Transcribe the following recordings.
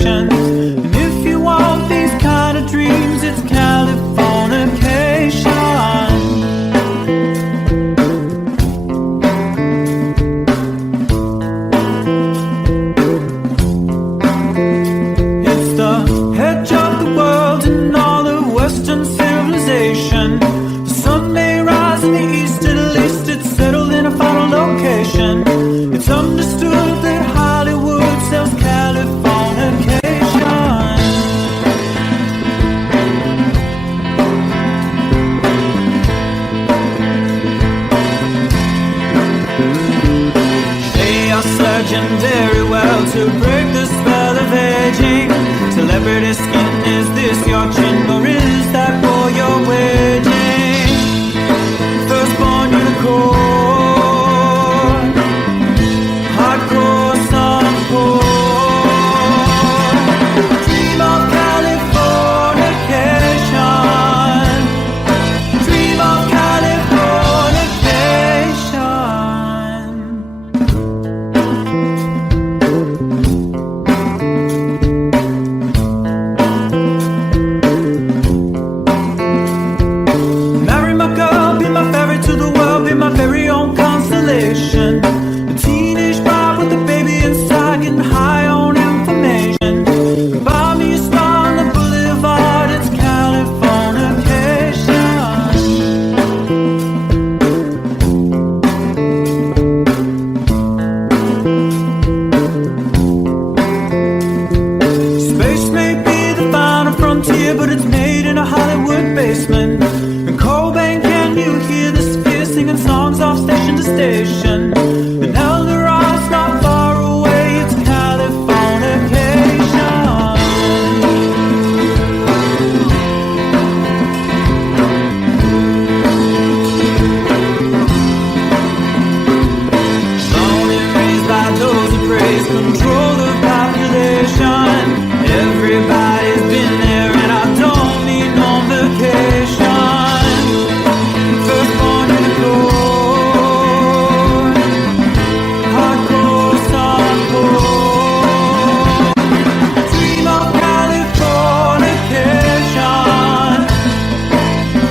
vacations. And if you want these kind of dreams, it's Californication. It's the edge of the world and all the Western civilization. The sun may rise in the east, at least it's settled in a final location. It's understood that Hollywood sells Californication. They are surgeon very well to break the spell of aging. Celebrity skin, is this your chin or is that for your waging? Firstborn unicorn, hardcore support. Dream of Californication. Dream of Californication. Marry my girl, be my ferry to the world, be my very own constellation. A teenage bride with a baby inside, getting high on information. Buy me a star on the boulevard, it's Californication. Space may be the final frontier, but it's made in a Hollywood basement. And Cobain, can you hear the sphere singing songs off station to station? And Eldorad's not far away, it's Californication. Born and raised by those who praise control the population. Everybody's been there and I don't need no vacation. Firstborn unicorn, hardcore support. Dream of Californication.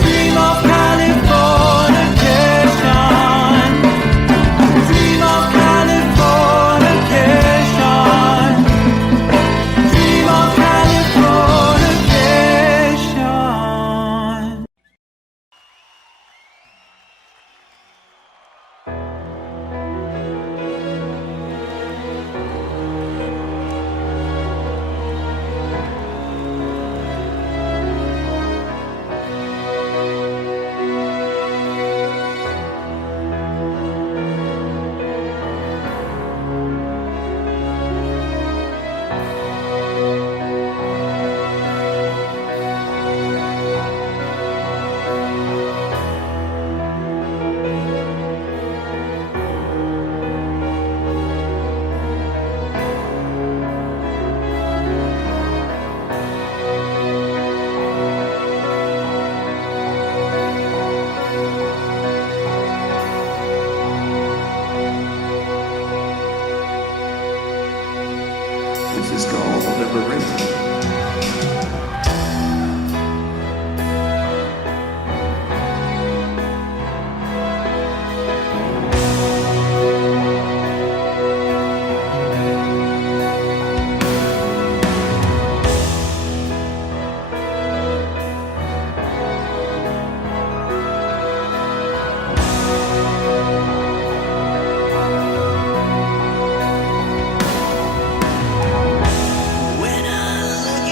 Dream of Californication. Dream of Californication. Dream of Californication. This is called liberation. When I look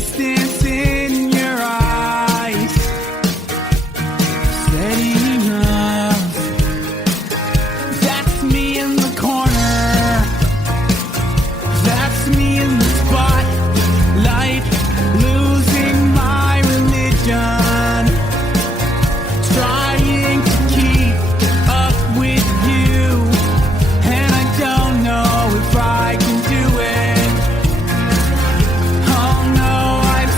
distance in your eyes. Steady enough. That's me in the corner. That's me in the spotlight, losing my religion, trying to keep up with you, and I don't know if I can do it. Oh no, I've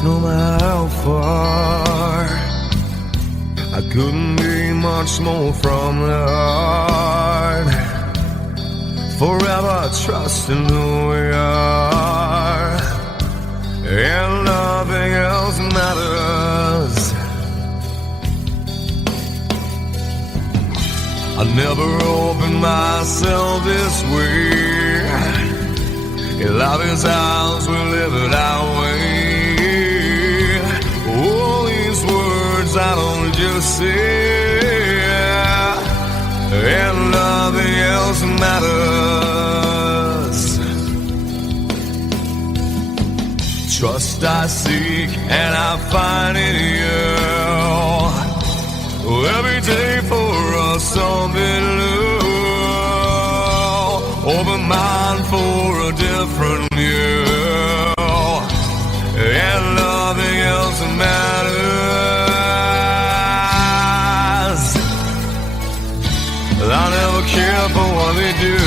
close no matter how far. I couldn't be much more from the heart. Forever trusting who we are, and nothing else matters. I never opened myself this way. In love is ours, we live it our way. All these words I don't just say, and nothing else matters. Trust I seek and I find in you. Every day for us something new. Open mind for a different view, and nothing else matters. I never care for what they do.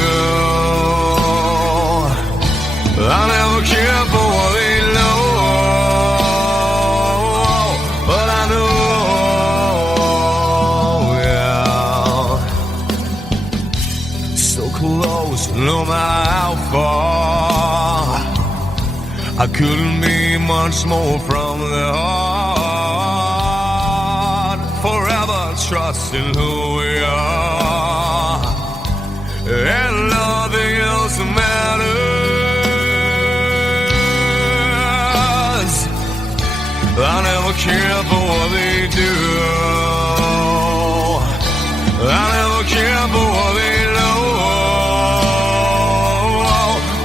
I never care for what they know. But I know, yeah, so close no matter how far. I couldn't be much more from the heart. Forever trusting who we are, and nothing else matters. I never care for what they do. I never care for what they know.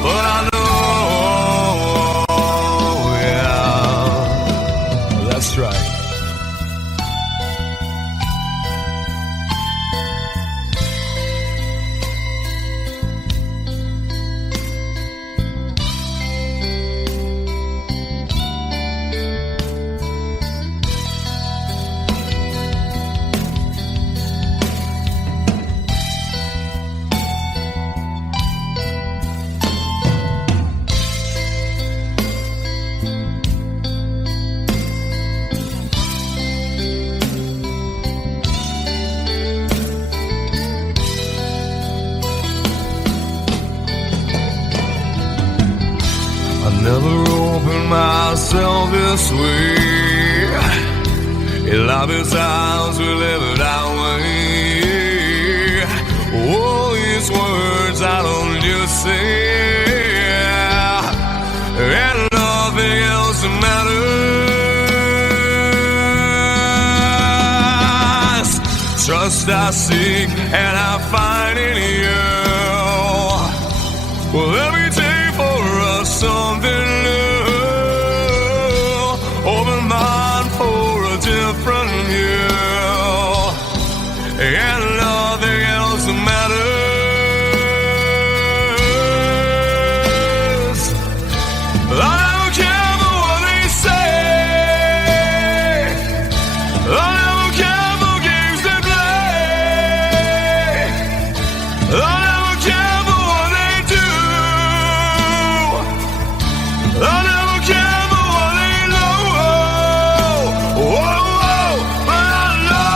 But I know, yeah, that's right. Never opened myself this way. In love is ours, we live it our way. All these words I don't just say, and nothing else matters. Trust I seek and I find in you. Well, every day for us something new. Open mind for a different view, and nothing else matters. I don't care for what they say. I don't care for games they play. I never care for what they do. I never care for what they know. Whoa, whoa, but I know.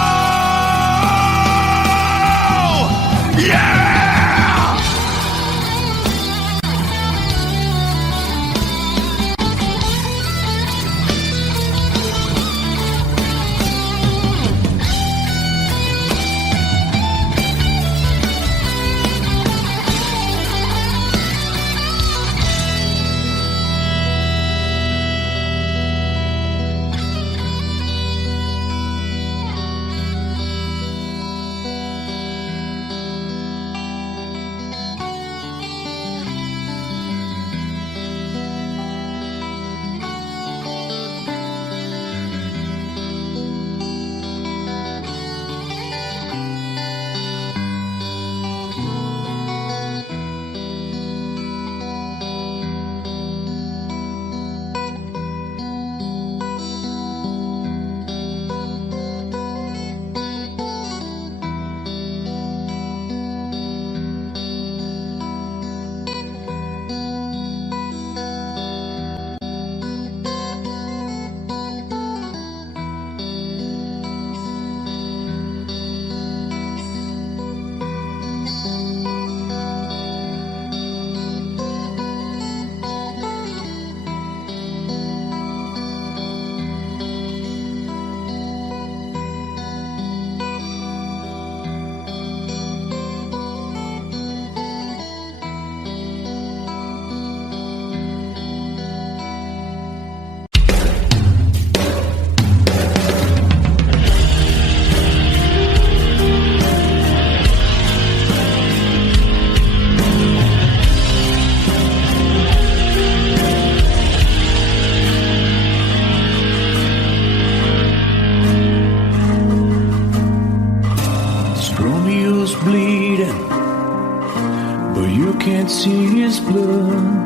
can't see his blood.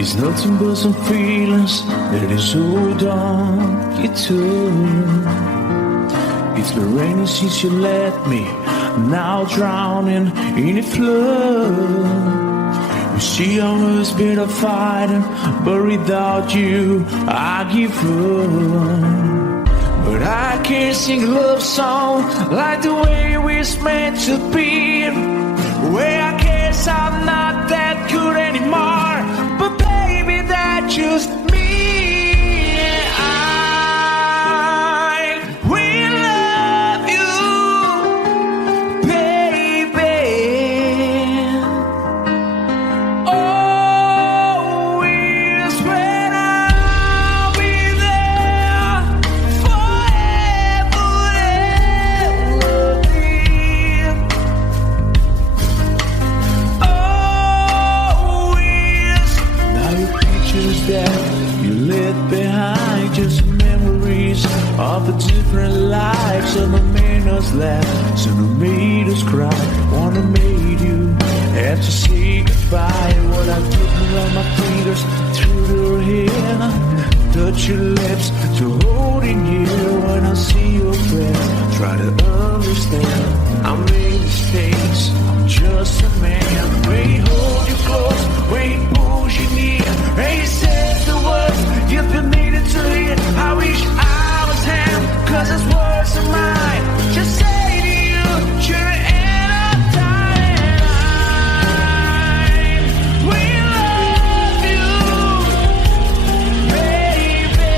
It's nothing but some feelings that is hold on you took. It's been raining since you left me, now drowning in a flood. You see, I was better fighting, but without you, I give up. But I can't sing a love song like the way we're meant to be. Way I guess I'm not that good anymore, but baby, that's just me. I will love you, baby. Always when I'll be there forever and ever. Always. Now your pictures that you left behind, just memories of the different lives. Some have made us laugh, some have made us cry. One have made you have to say goodbye. What I did around my fingers through your hair, touch your lips to holding you. When I see your face, try to understand. I made mistakes, I'm just a man. When he hold you close, when he pulls you near, and he says the words you've been needing to hear. I wish I was him, 'cause his words are mine. Just say to you, you're an end of time. We love you, baby.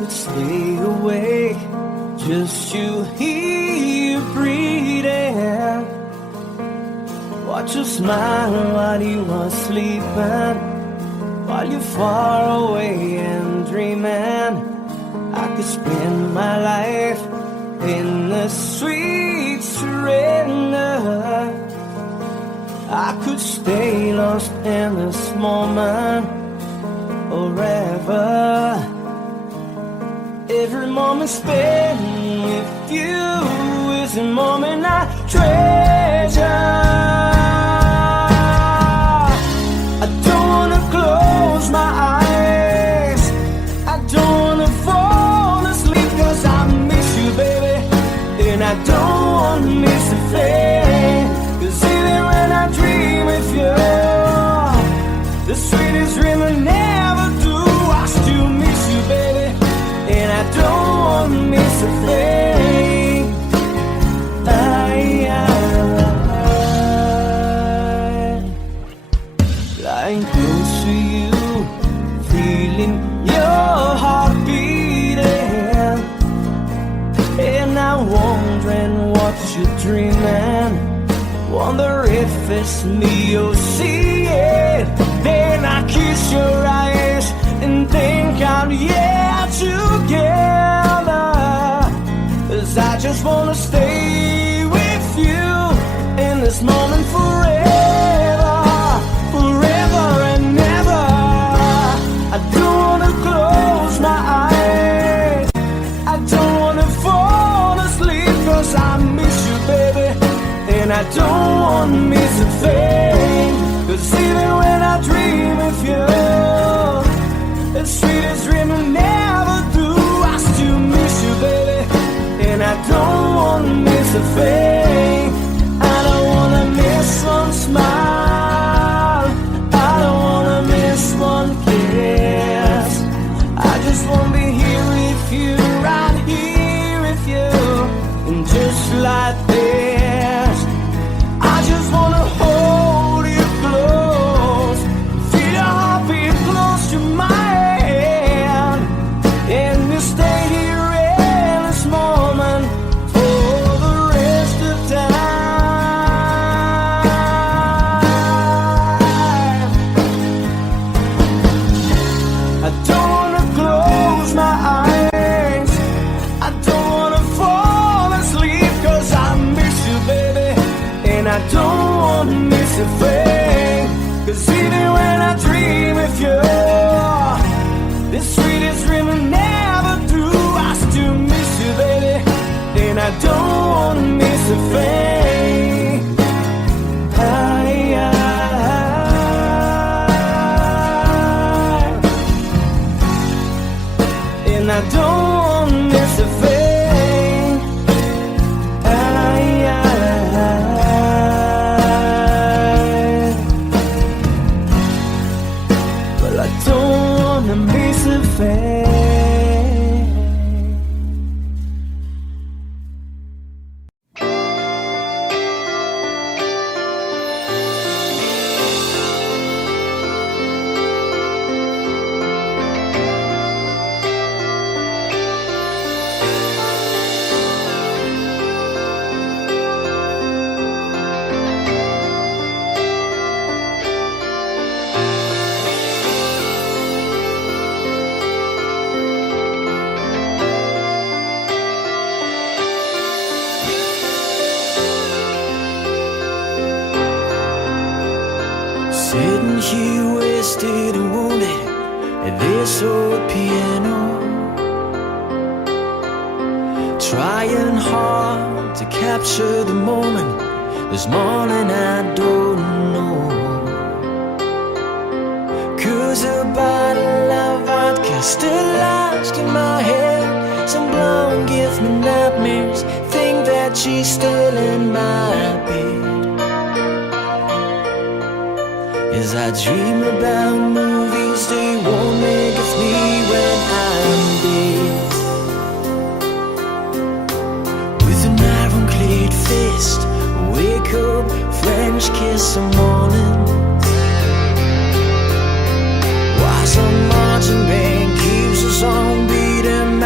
could stay awake just to hear you breathing. Watch you smile while you are sleeping, while you're far away and dreaming. I could spend my life in the sweet surrender. I could stay lost in this moment forever. Every moment spent with you is a moment I treasure. I don't wanna close my eyes, I don't wanna fall asleep, 'cause I miss you, baby, and I don't wanna miss a thing. 'Cause even when I dream of you, the sweetest dream I never do, I still miss you, baby, and I don't wanna miss a thing. Lying close to you, feeling your heart beating, and I'm wondering what you're dreaming. Wonder if it's me you're seeing. Then I kiss your eyes and think I'm together. 'Cause I just wanna stay with you in this moment forever, forever and ever. I don't wanna close my eyes, I don't wanna fall asleep, 'cause I miss you, baby, and I don't wanna miss a thing. 'Cause even when I dream of you, the sweetest dream I never do, I still miss you, baby, and I don't wanna miss a thing. I don't wanna miss one smile, I don't wanna miss one kiss. I just wanna be here with you, right here with you, and just like this, I just wanna hold you close, feel your heartbeat close to mine, and you stay here in this moment for the rest of time. I don't wanna close my eyes, I don't wanna fall asleep, 'cause I miss you, baby, and I don't wanna miss a thing. 'Cause even when I dream of you, the sweetest dream I never do, I still miss you, baby, and I don't wanna miss a thing. And I don't wanna miss a thing. Well, I don't wanna miss a thing. Sitting here wasted and wounded at this old piano, trying hard to capture the moment. This morning I don't know, 'cause a bottle of vodka still lodged in my head. Some blonde gives me nightmares, think that she's still in my bed. As I dream about movies they won't make of me when I'm dead. With an ironclad fist, wake up, French kiss some morning. Why some marching band keeps us on beating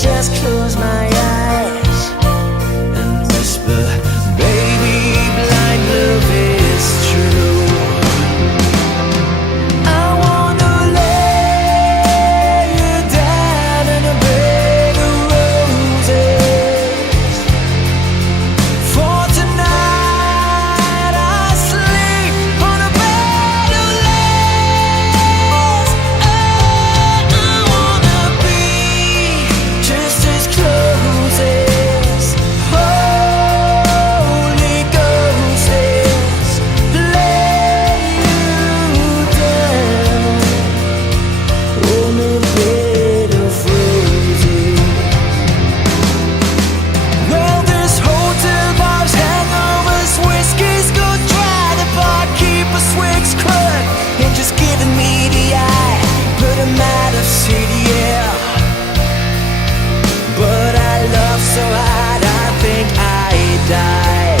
just close my eyes and whisper, baby, blind love is true. I wanna lay you down in a bed of roses. For tonight I sleep on a bed of lace. I wanna be just as close as Holy Ghost is. Lay you down on a bed of roses. Well, there's hotel bars, hangovers, whiskey's go dry. The barkeeper swigs crud and just giving me the eye. Put him out of city, yeah. But I love so hard, I think I die.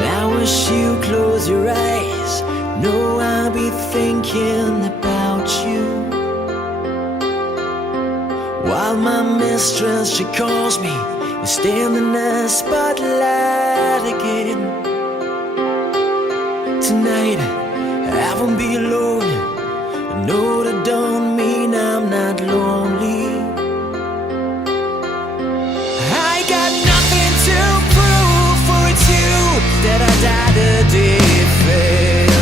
Now as you close your eyes, know I'll be thinking about you. While my mistress, she calls me, and stand in the spotlight again. Tonight, I won't be alone. I know that don't mean I'm not lonely. I got nothing to prove, for it's you that I died to defend.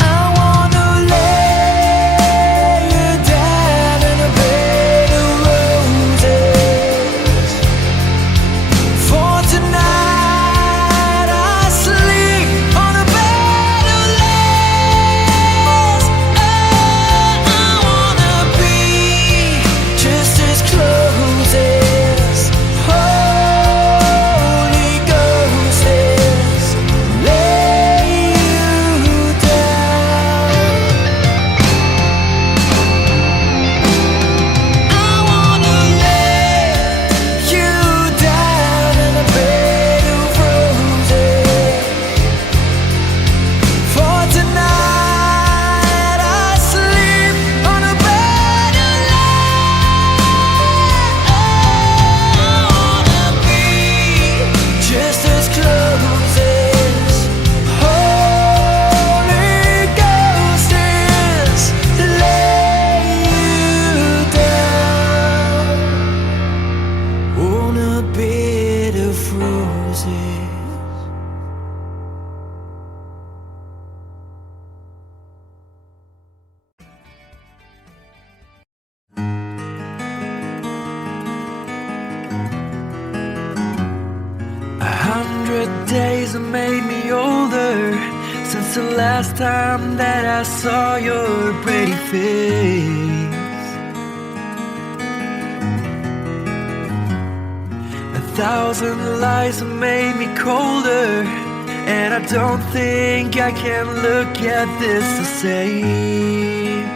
I wanna lay you down in a bed of roses. For tonight I sleep on a bed of lace. I wanna be just as close as Holy Ghost is. Lay you down. I wanna lay you down in a bed of roses. For tonight I sleep on a bed of lace. I wanna be just as close as Holy Ghost is. Lay you down on a bed of roses. Days have made me older since the last time that I saw your pretty face. 1,000 lies have made me colder, and I don't think I can look at this the same.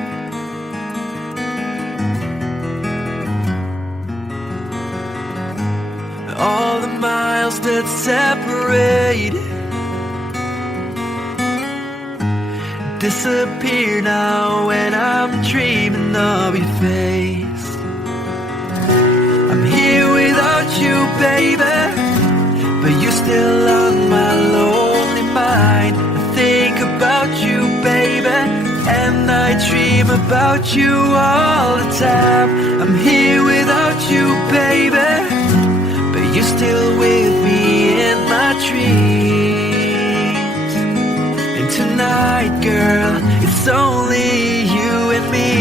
All the miles that separate disappear now when I'm dreaming of your face. I'm here without you, baby, but you're still on my lonely mind. I think about you, baby, and I dream about you all the time. I'm here without you, baby, but you're still with me in my dreams. And tonight, girl, it's only you and me.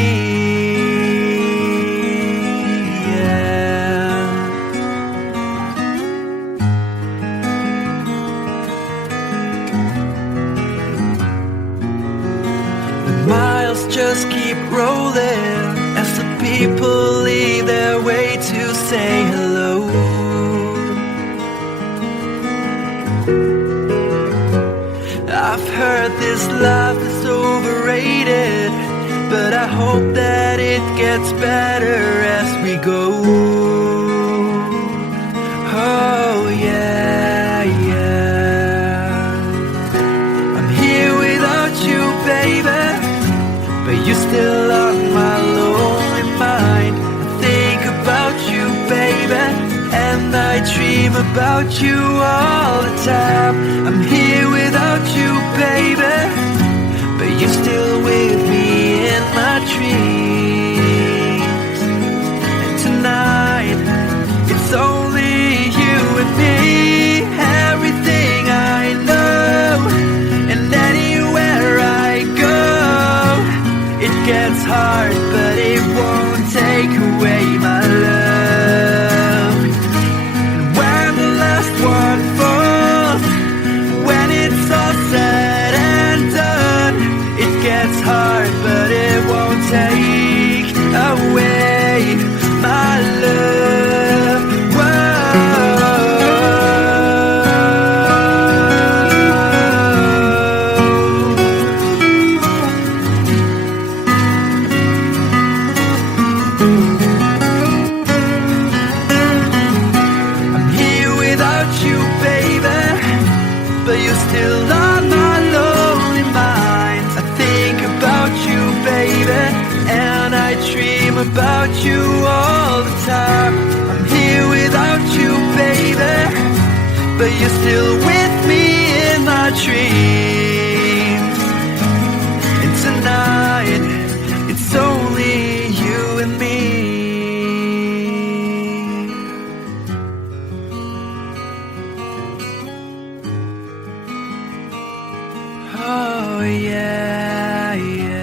Yeah. rolling as the people leave their way to say hello. I've heard this life is overrated, but I hope that it gets better as we go. Oh yeah, yeah. I'm here without you, baby, but you're still on my lonely mind. I think about you, baby, and I dream about you all the time. I'm here without you, baby, but you're still with me in my dreams. And tonight, it's only you and me. Everything I know, and anywhere I go, it gets hard, but it won't take away my love. And when the last one falls, when it's all said and done, it gets hard, but it won't take away my love. I'm here without you, baby, but you're still on my lonely mind. I think about you, baby, and I dream about you all the time. I'm here without you, baby, but you're still with me in my dreams. And tonight, it's only you and me. Oh yeah, yeah.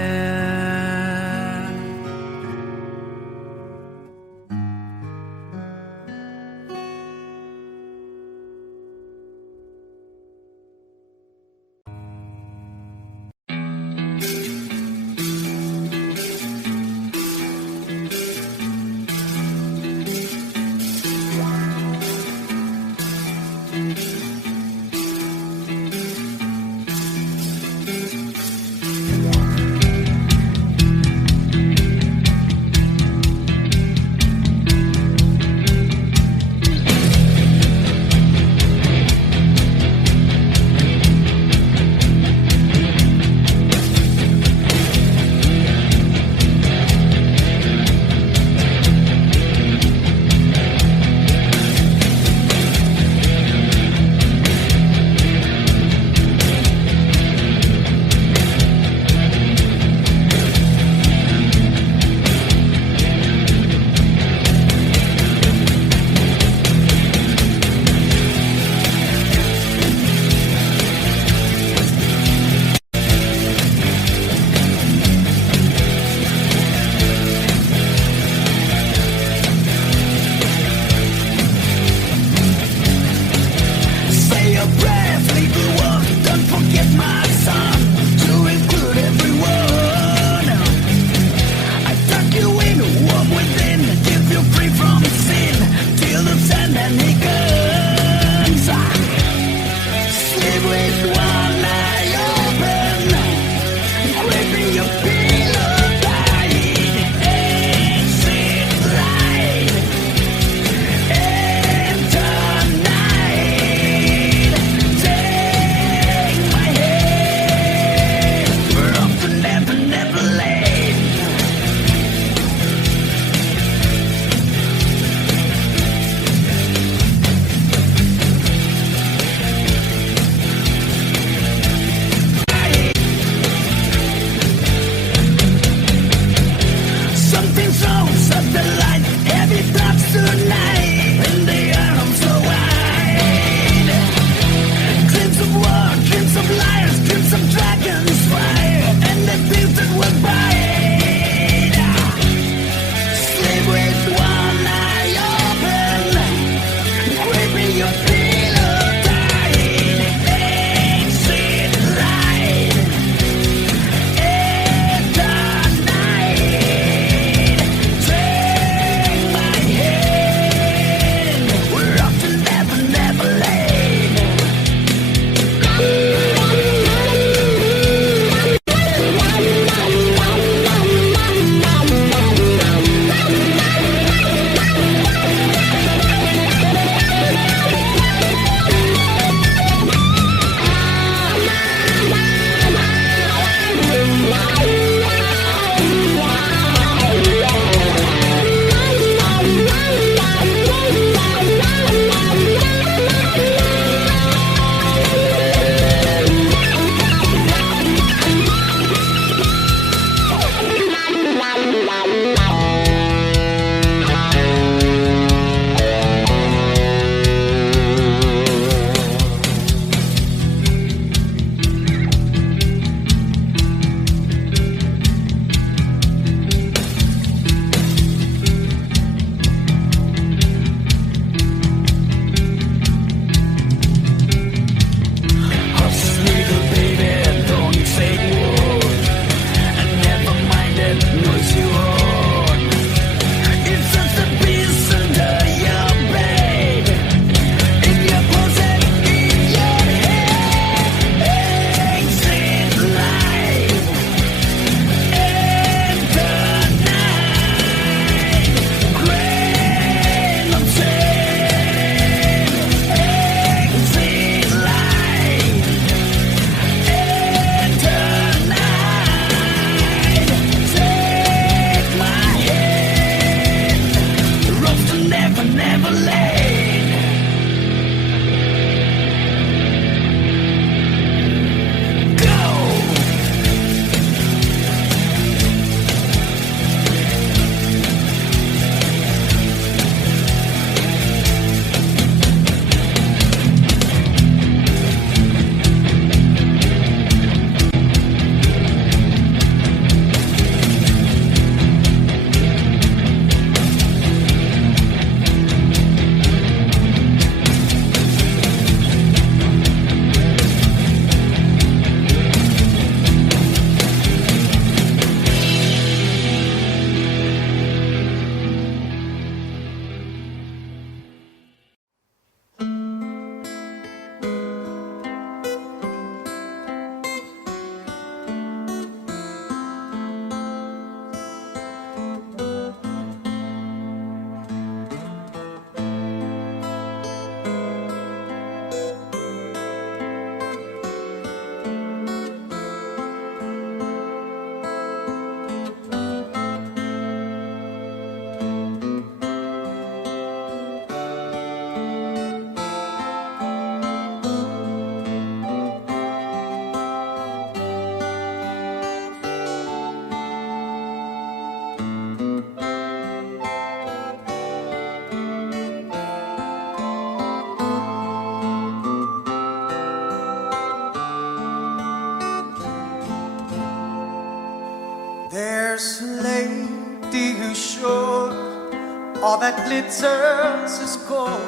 that glitters is gold,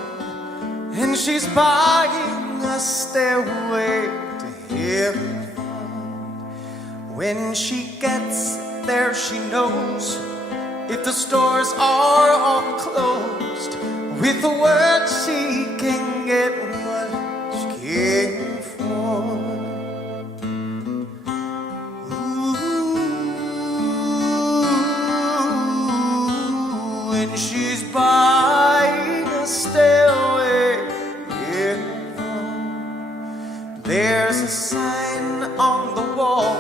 and she's buying a stairway to heaven. When she gets there, she knows if the stores are all closed. With a word, she can get what she came for. Ooh, when she's buying a stairway, yeah. There's a sign on the wall,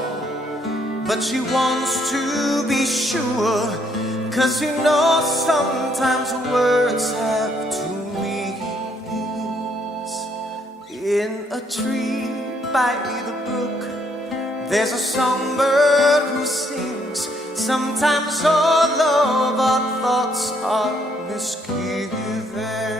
but she wants to be sure, 'cause you know sometimes words have two meanings. In a tree by the brook, there's a songbird who sings. Sometimes all of our thoughts are misgiven.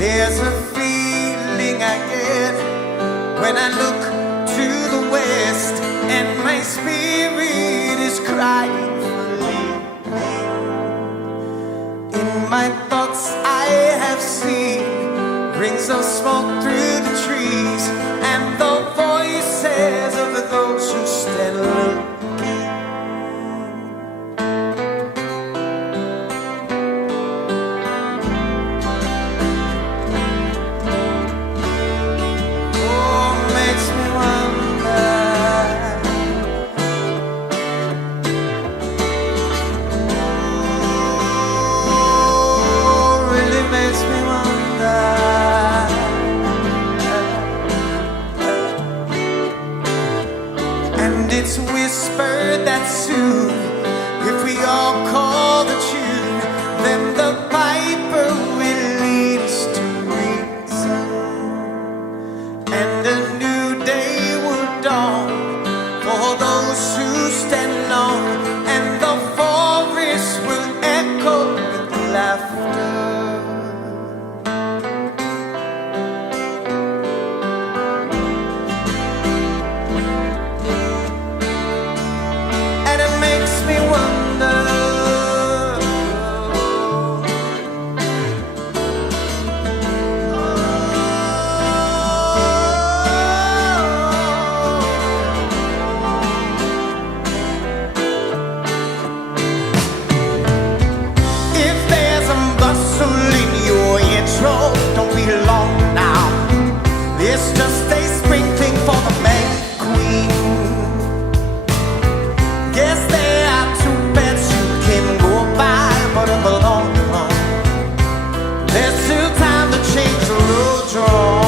There's a feeling I get when I look to the west, and my spirit is crying for leaving. In my thoughts I have seen rings of smoke through the trees, and the voices of those who stand looking. It's whispered that soon, if we all call the tune, then the piper will lead us to reason, and a new day will dawn for those who stand long, and the forest will echo with laughter. Don't be long now. It's just a sprinkling for the May Queen. Guess there are two beds you can go by, but in the long run, there's still time to change the road you're on.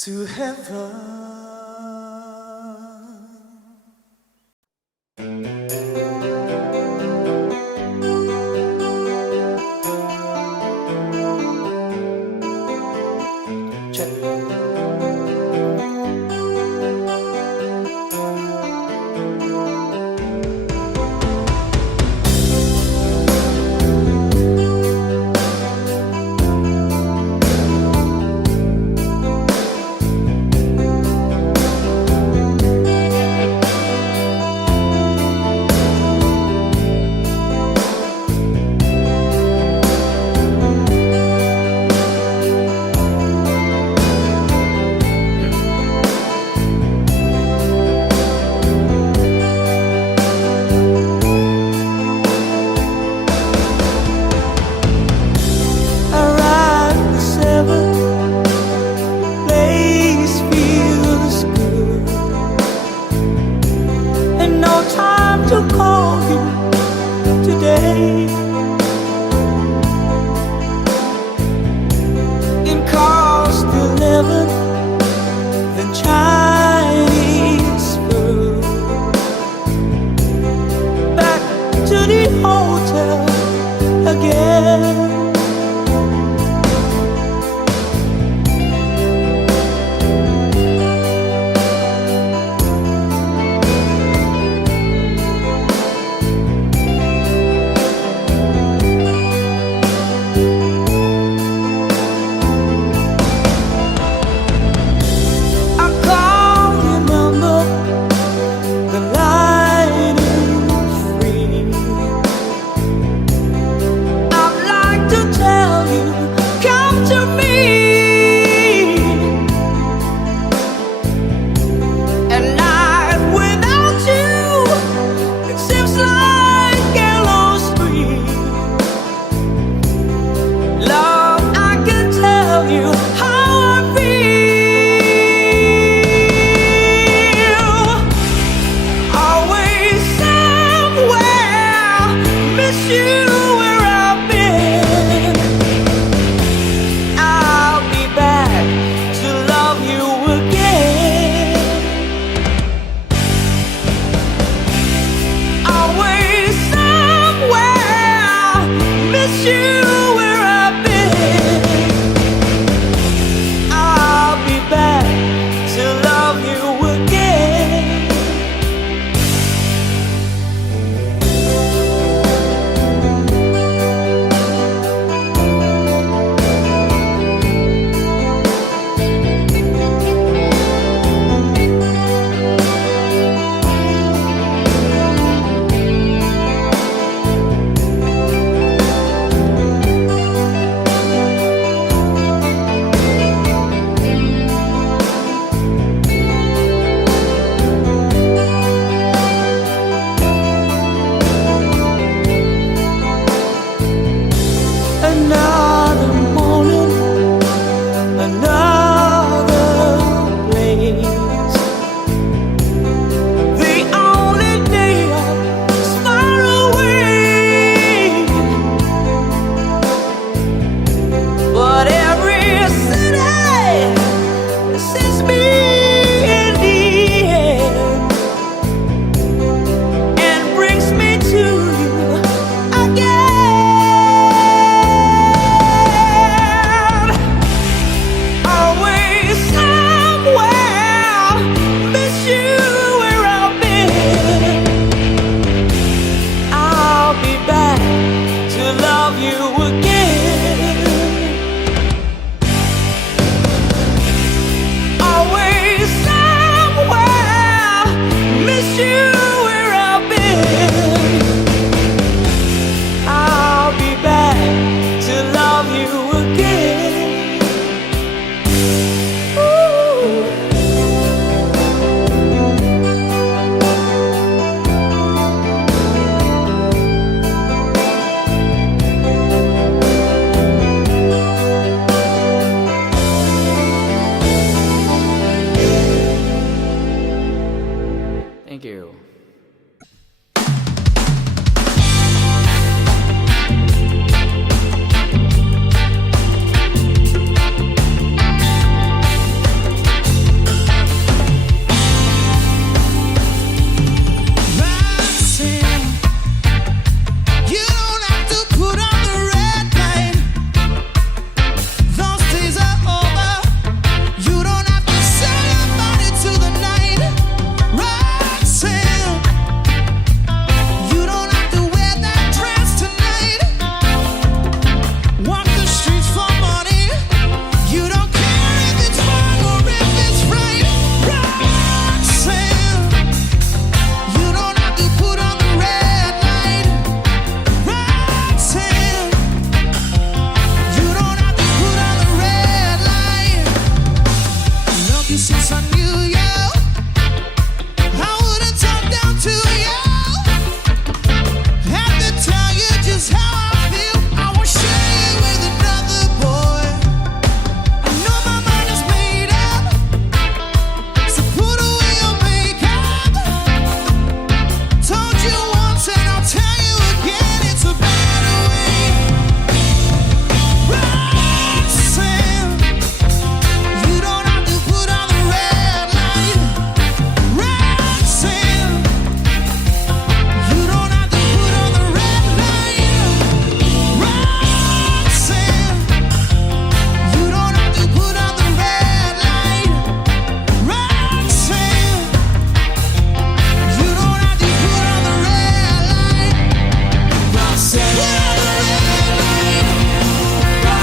to heaven. you, yo. I wouldn't talk down to you. Have to tell you just how I feel. I won't share you with another boy. I know my mind is made up, so put away your makeup. Told you once and I'll tell you again, it's a better way. Roxanne, you don't have to put on the red light. Roxanne, you don't have to put on the red light. Roxanne, you don't have to put on the red light. Roxanne, you don't have to put on the red light. Roxanne, put on the red light.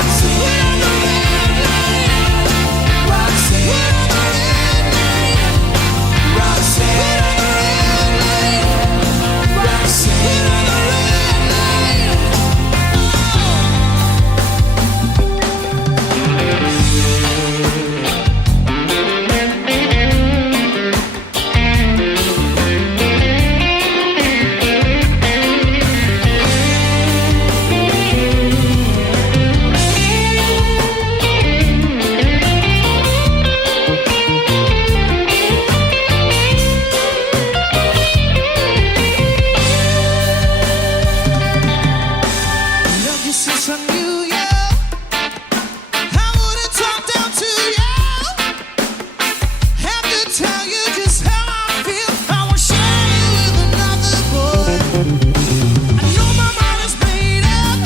Roxanne, put on the red light. Roxanne, put on the red light. Roxanne, put on the red light. Roxanne, put on the love you since I knew you. I wouldn't talk down to you. Have to tell you just how I feel. I won't share you with another boy. I know my mind is made up,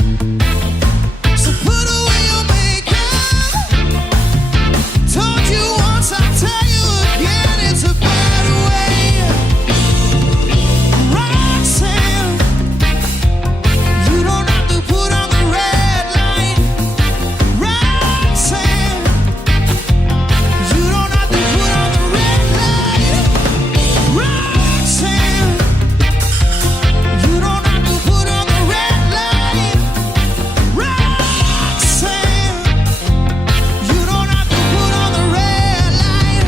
so put away your makeup. Told you once, I'll tell you again, it's a better way. Roxanne, you don't have to put on the red light. Roxanne, you don't have to put on the red light. Roxanne, you don't have to put on the red light. Roxanne, you don't have to put on the red light.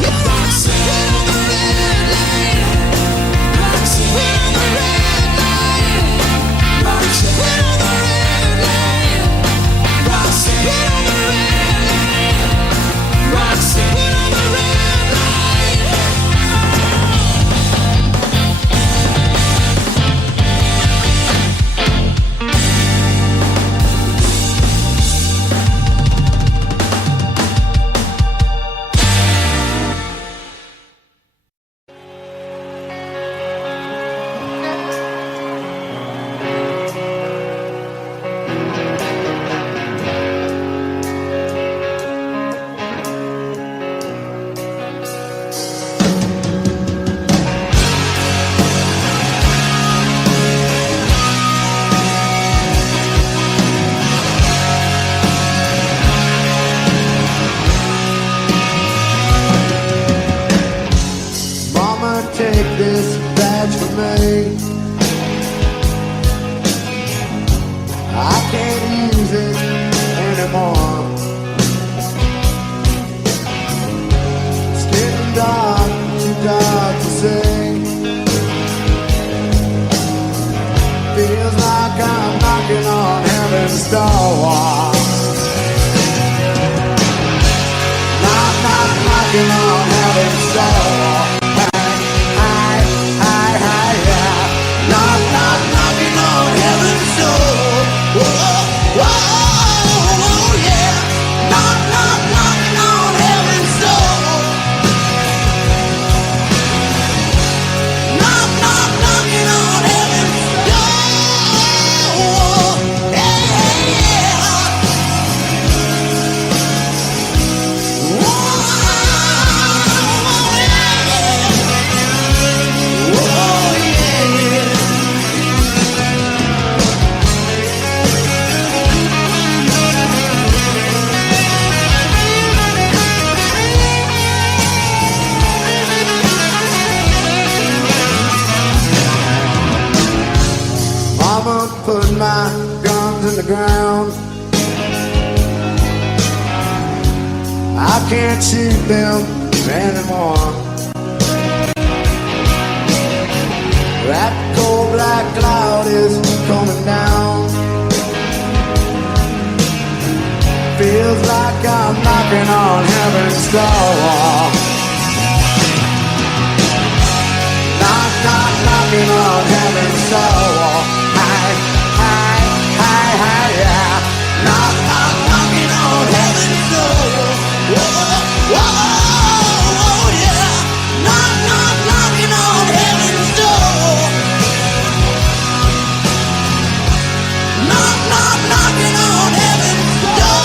You don't have to put on the red light. Roxanne, put on the red light. Roxanne, put on the red light. Roxanne, put on the red light. Roxanne, put on the red light. Mama, take this badge from me. I can't use it anymore. It's getting dark, too dark to see. Feels like I'm knocking on heaven's door. Knocking on heaven's door. Knocking on heaven's door. Whoa, whoa, yeah. Knocking on heaven's door. Knocking on heaven's door. Yeah, yeah. Whoa, put my guns in the ground. I can't shoot them anymore. That cold black cloud is coming down. Feels like I'm knocking on heaven's door. Knock, knock, knocking on heaven's door. Hi, hi, hi, hi, yeah. Knock, knock, knocking on heaven's door. Whoa, whoa, yeah. Knock, knock, knocking on heaven's door. Knock, knock, knocking on heaven's door.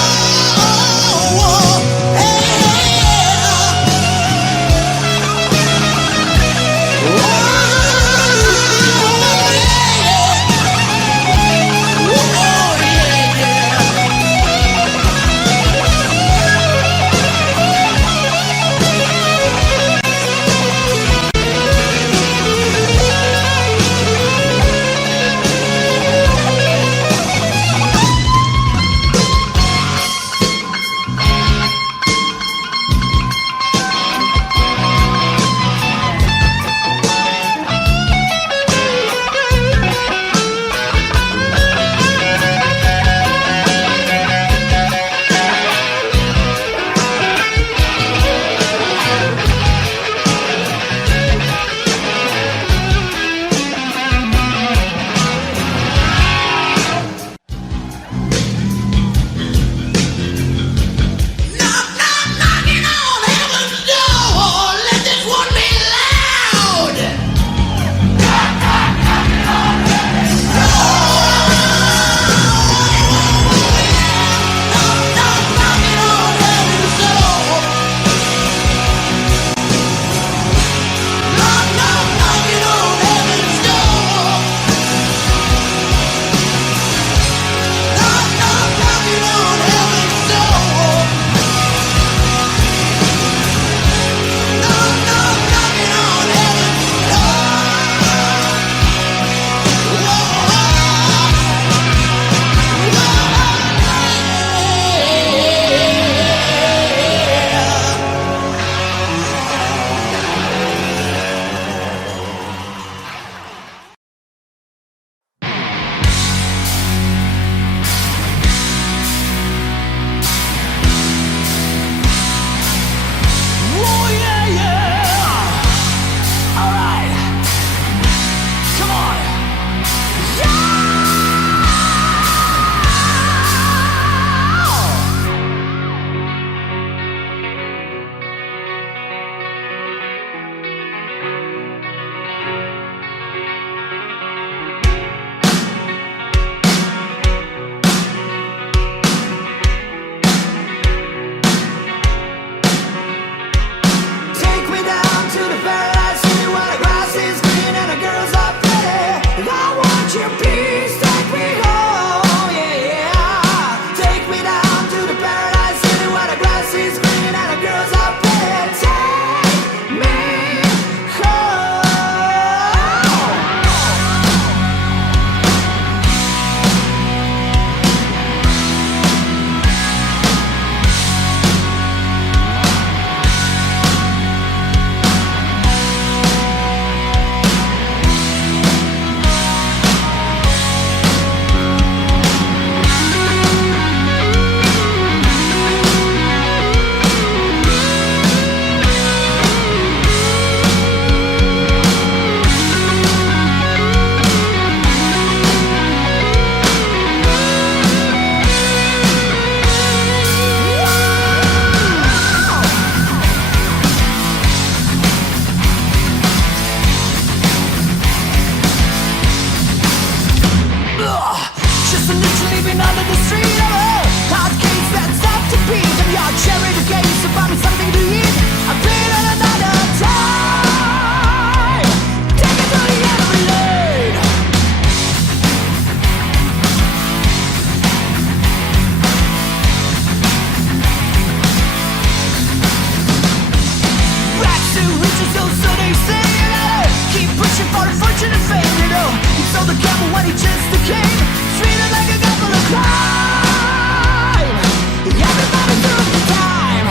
Everybody through the time.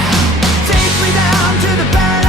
Take me down to the paradise.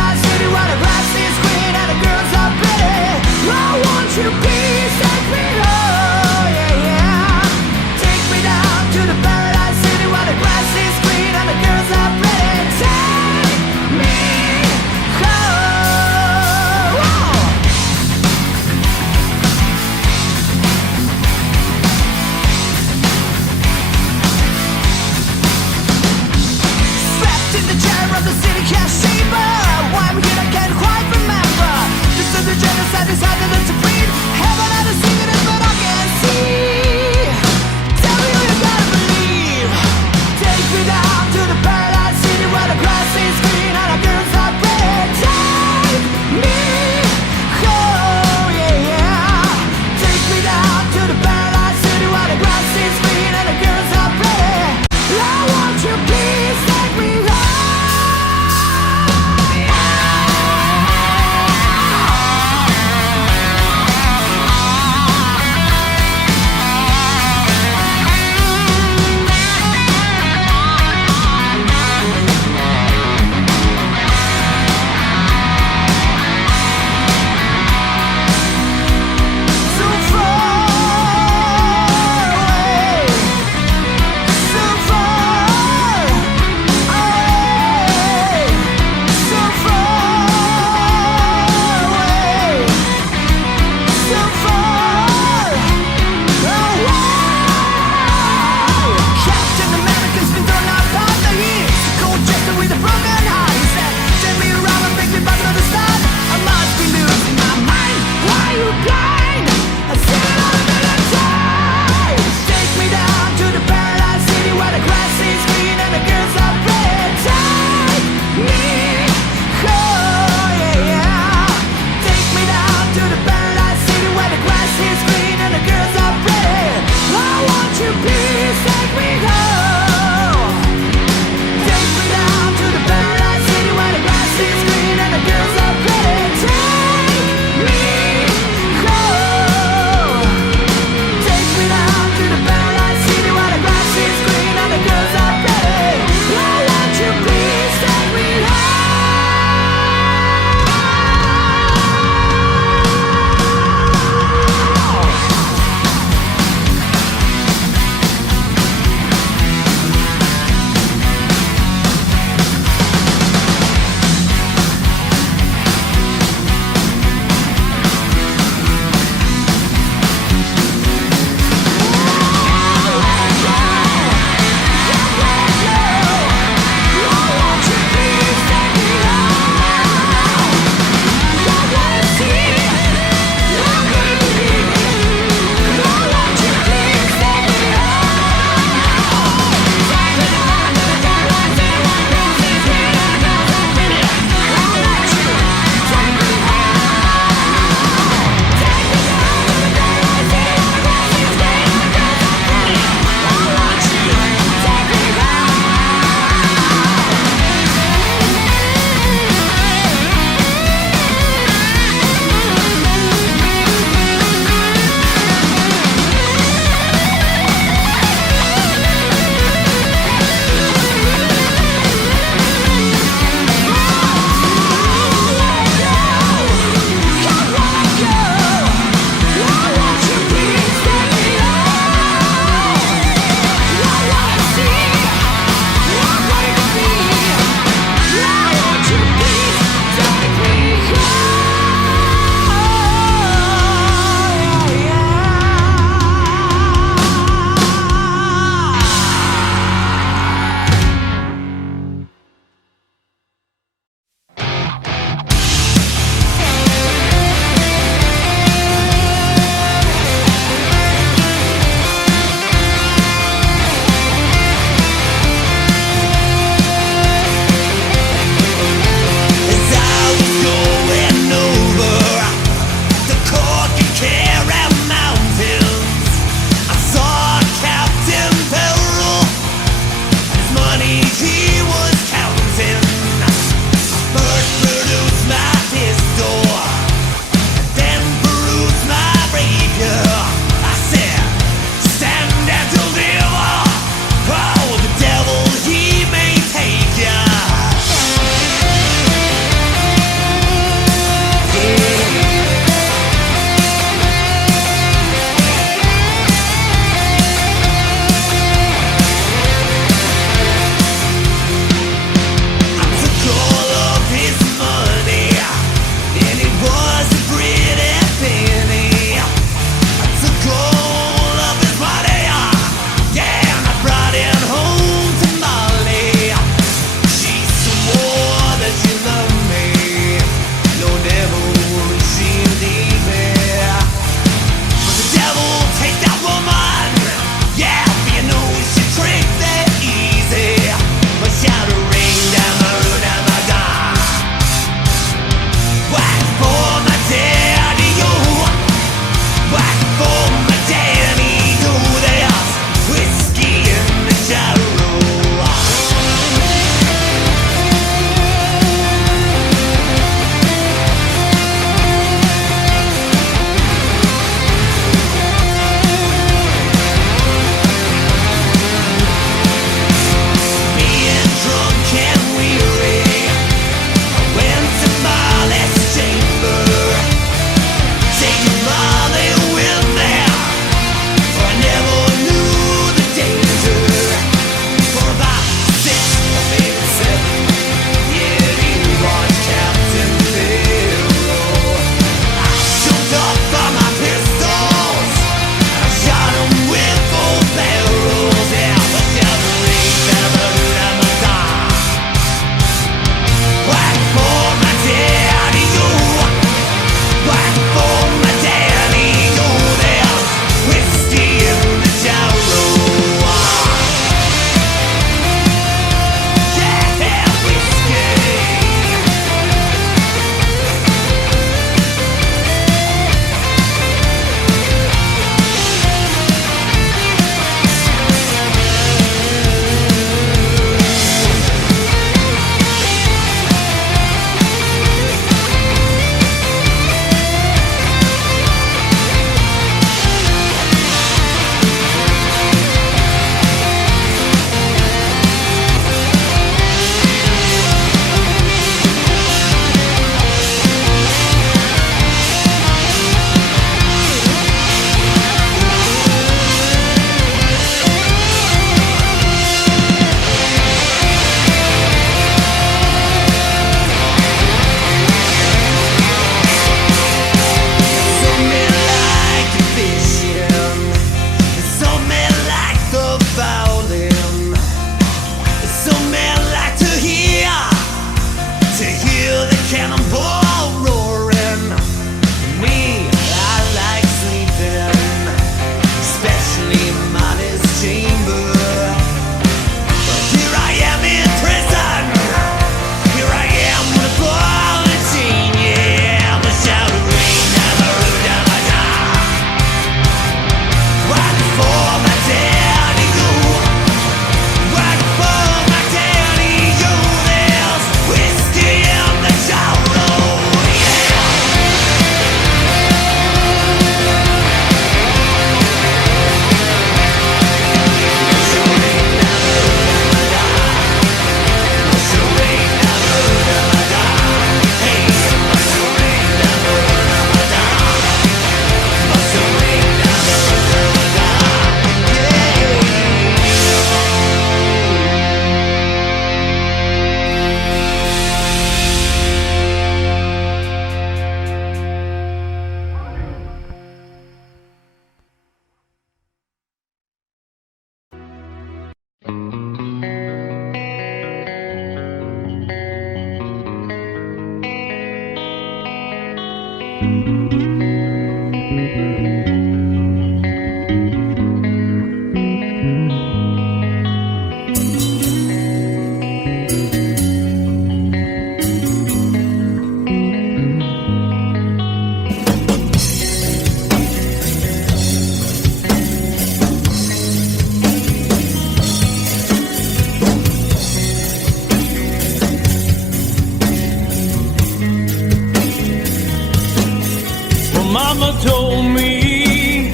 Mama told me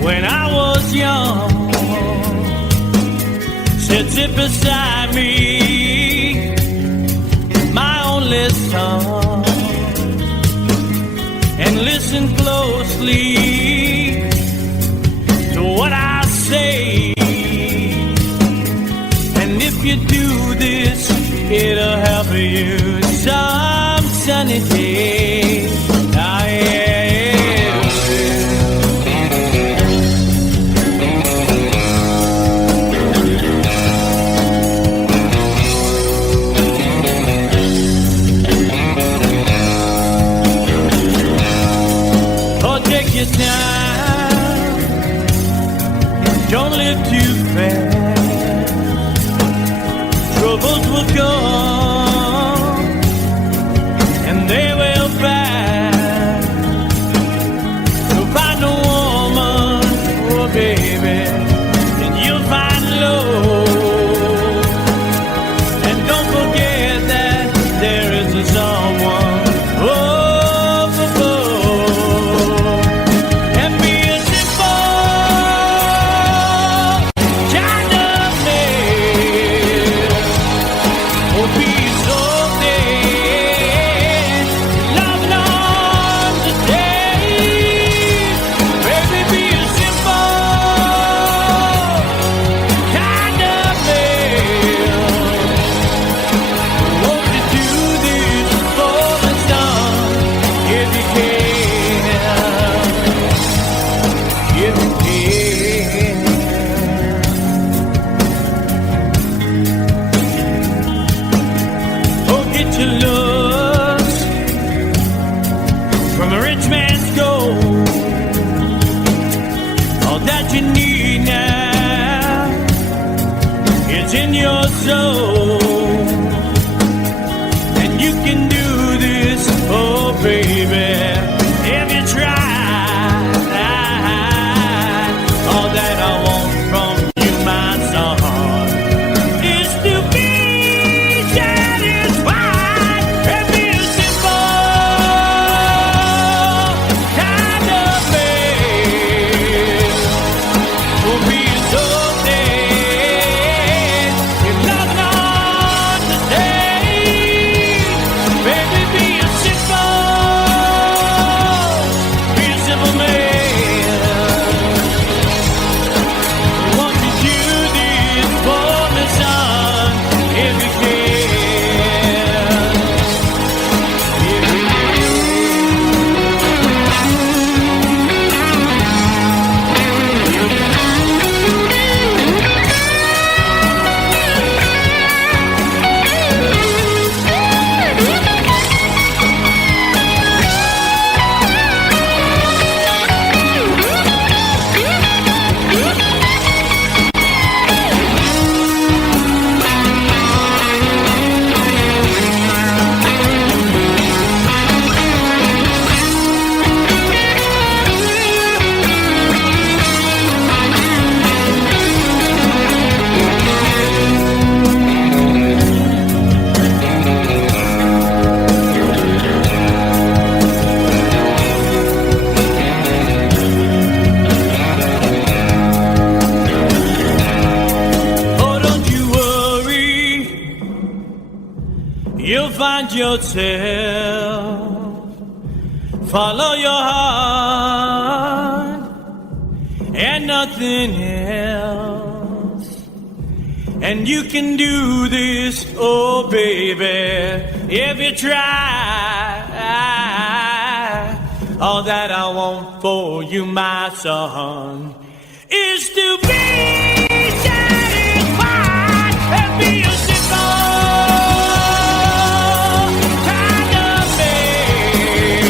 when I was young, said sit beside me, my only son, and listen closely to what I say. And if you do this, it'll help you some sunny day. Don't live too fast. Troubles will come and they will pass. So find a woman, oh baby, and you'll find love. And don't forget that there is a someone. Yourself, follow your heart and nothing else, and you can do this, oh baby, if you try. All that I want for you, my son, is to be satisfied and be a simple kind of man.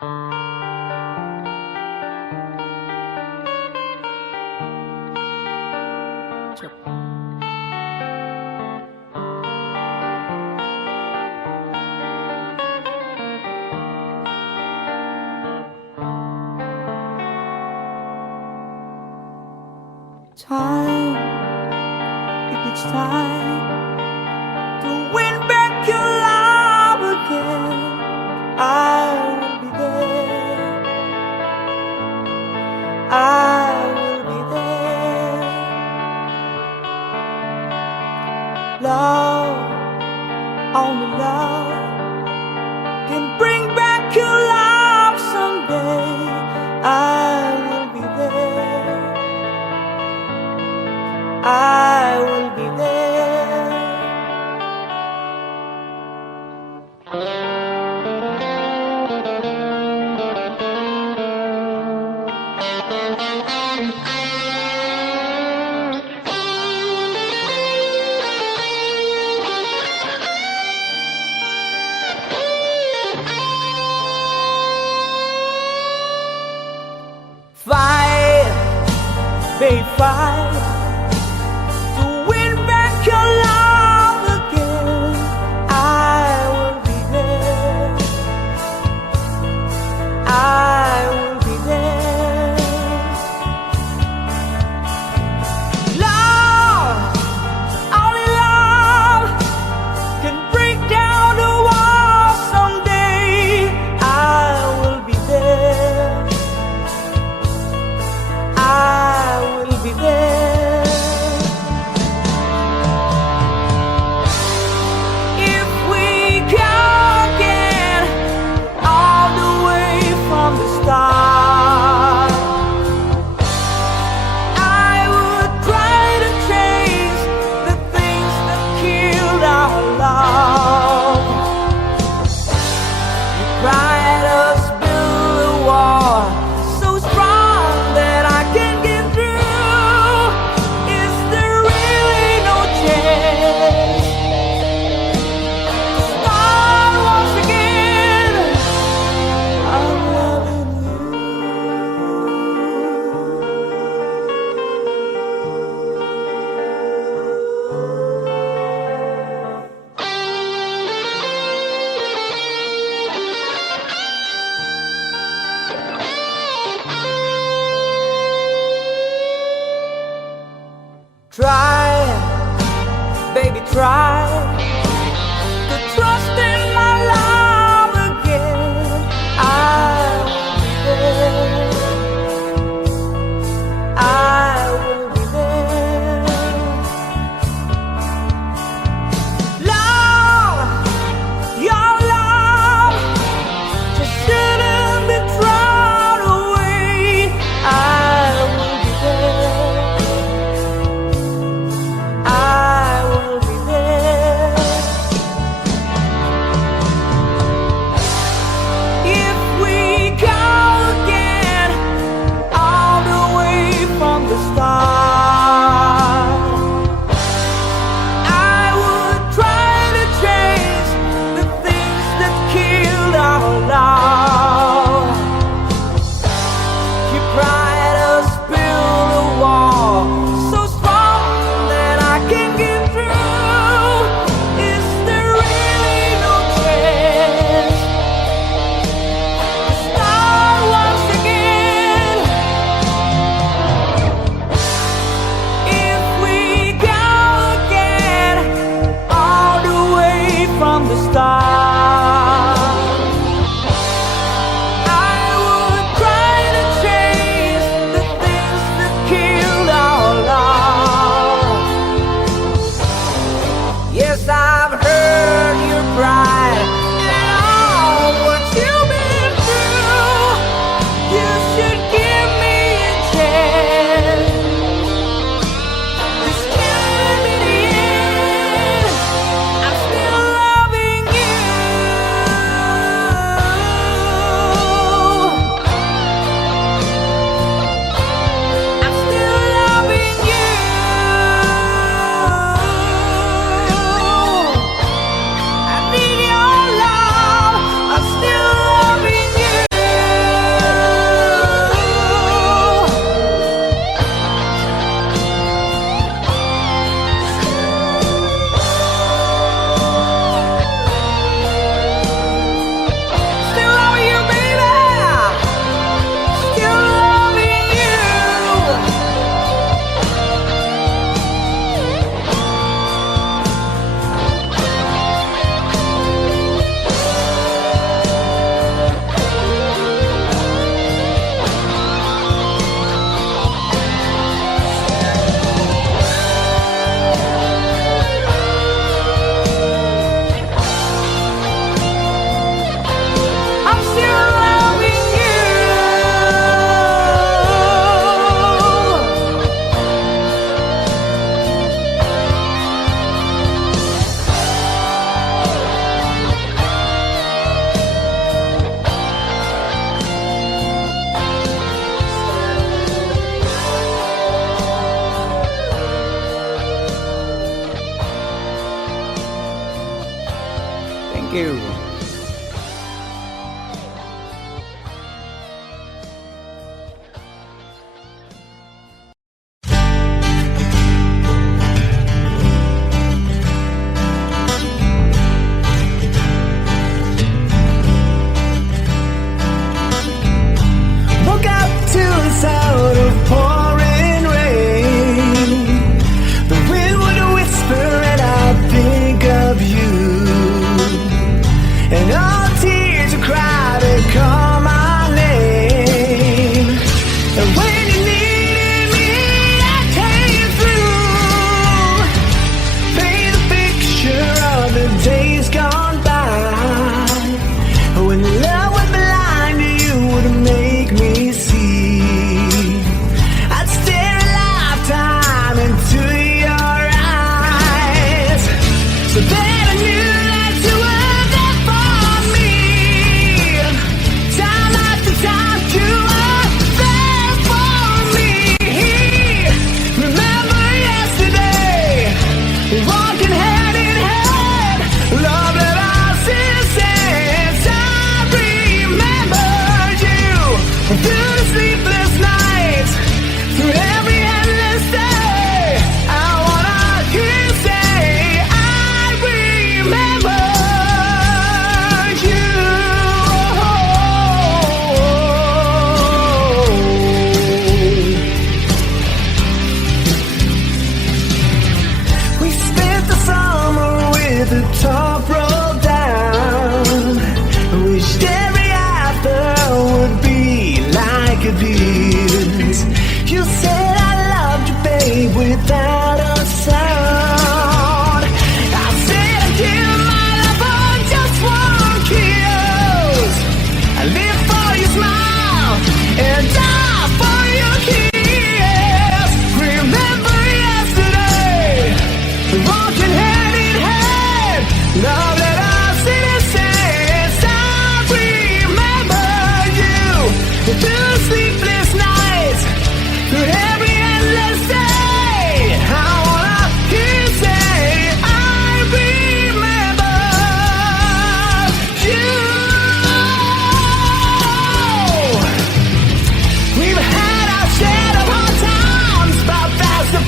Time, if it's time to win back your love again, I will be there. I will be there. Love, only love can bring back your love someday. I will be there. I will be there. Fight, babe, fight. I will be there.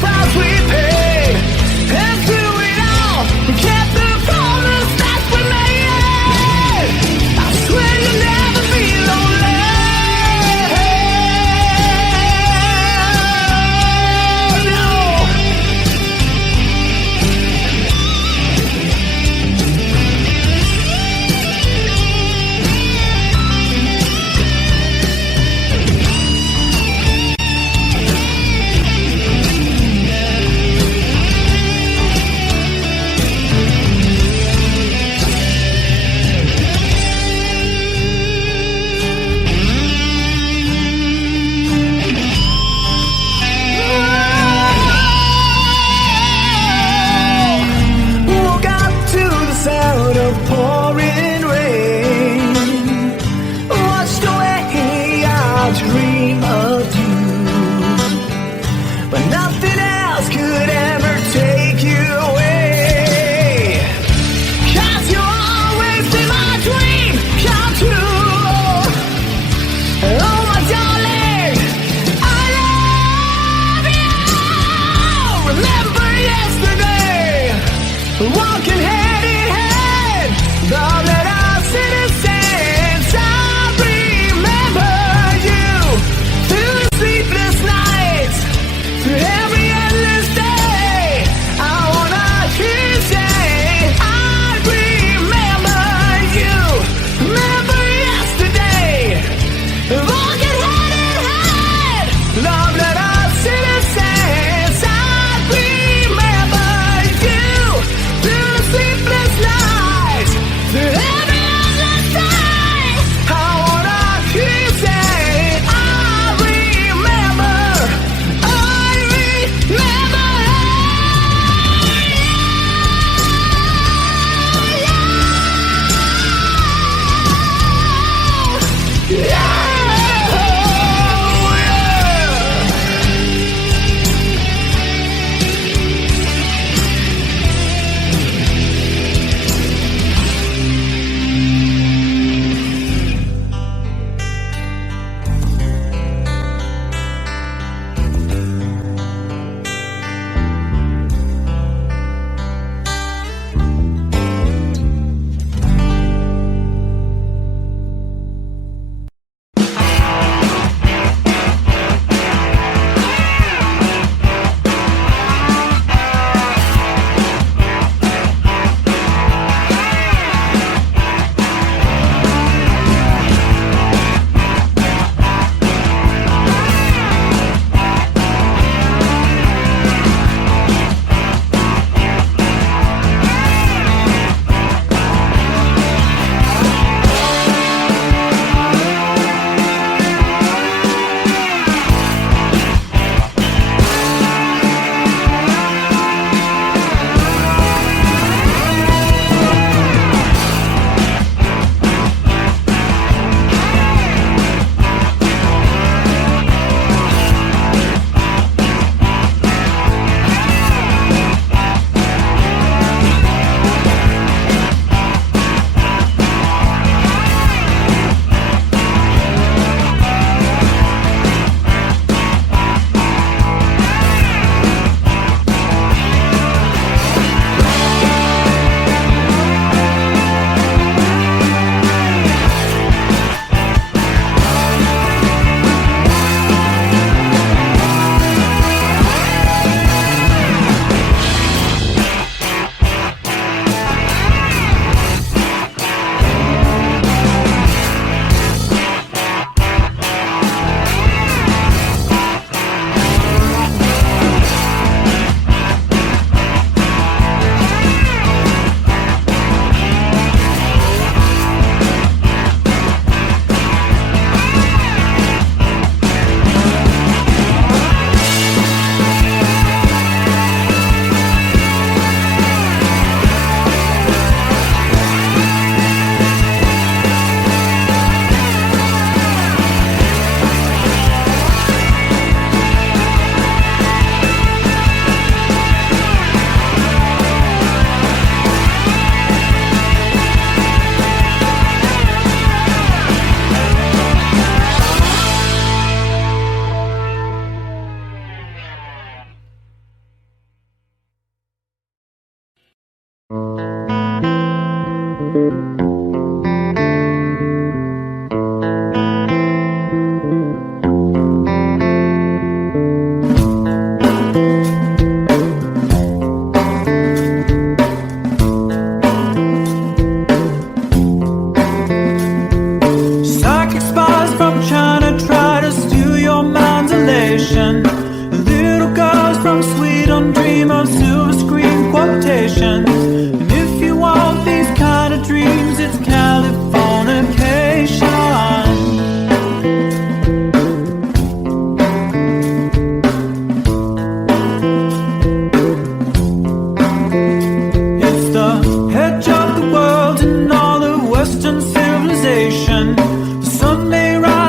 price we paid. And through it all, we kept the promise that we made. I swear you'll never be lonely. No. Woke up to the sound of pouring rain. Watched away our dream of you, but nothing else could ever take you away. 'Cause you always be my dream come true. Oh my darling, I love you. Remember yesterday, walking hand in hand, all that our citizens. I remember you through the sleepless nights, through every endless day.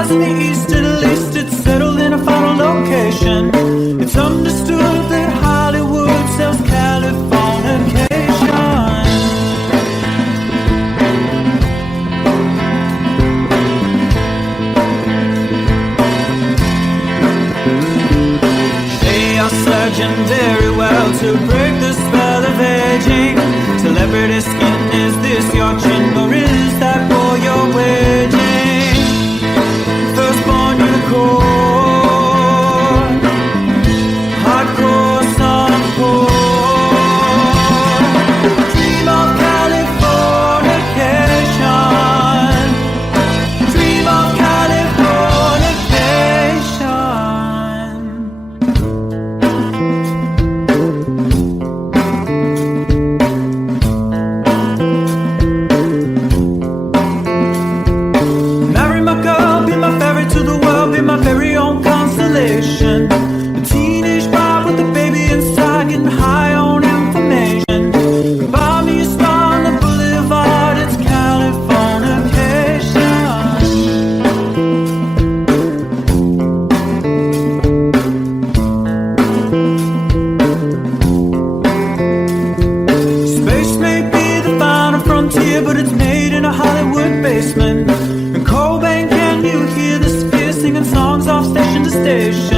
stars in the east, at least it's settled in a final location. It's understood that Hollywood sells Californication. They are surging very well to break the spell of aging. Celebrity skin, is this your chin or is that for your waging? Firstborn unicorn, hardcore softcore. Dream of Californication. Dream of Californication. Marry my girl, be my ferry to the world, be my very own constellation. A teenage bride with a baby inside, getting high on information. Buy me a star on the boulevard, it's Californication. Space may be the final frontier, but it's made in a Hollywood basement. And Cobain, can you hear the sphere singing songs off station to station?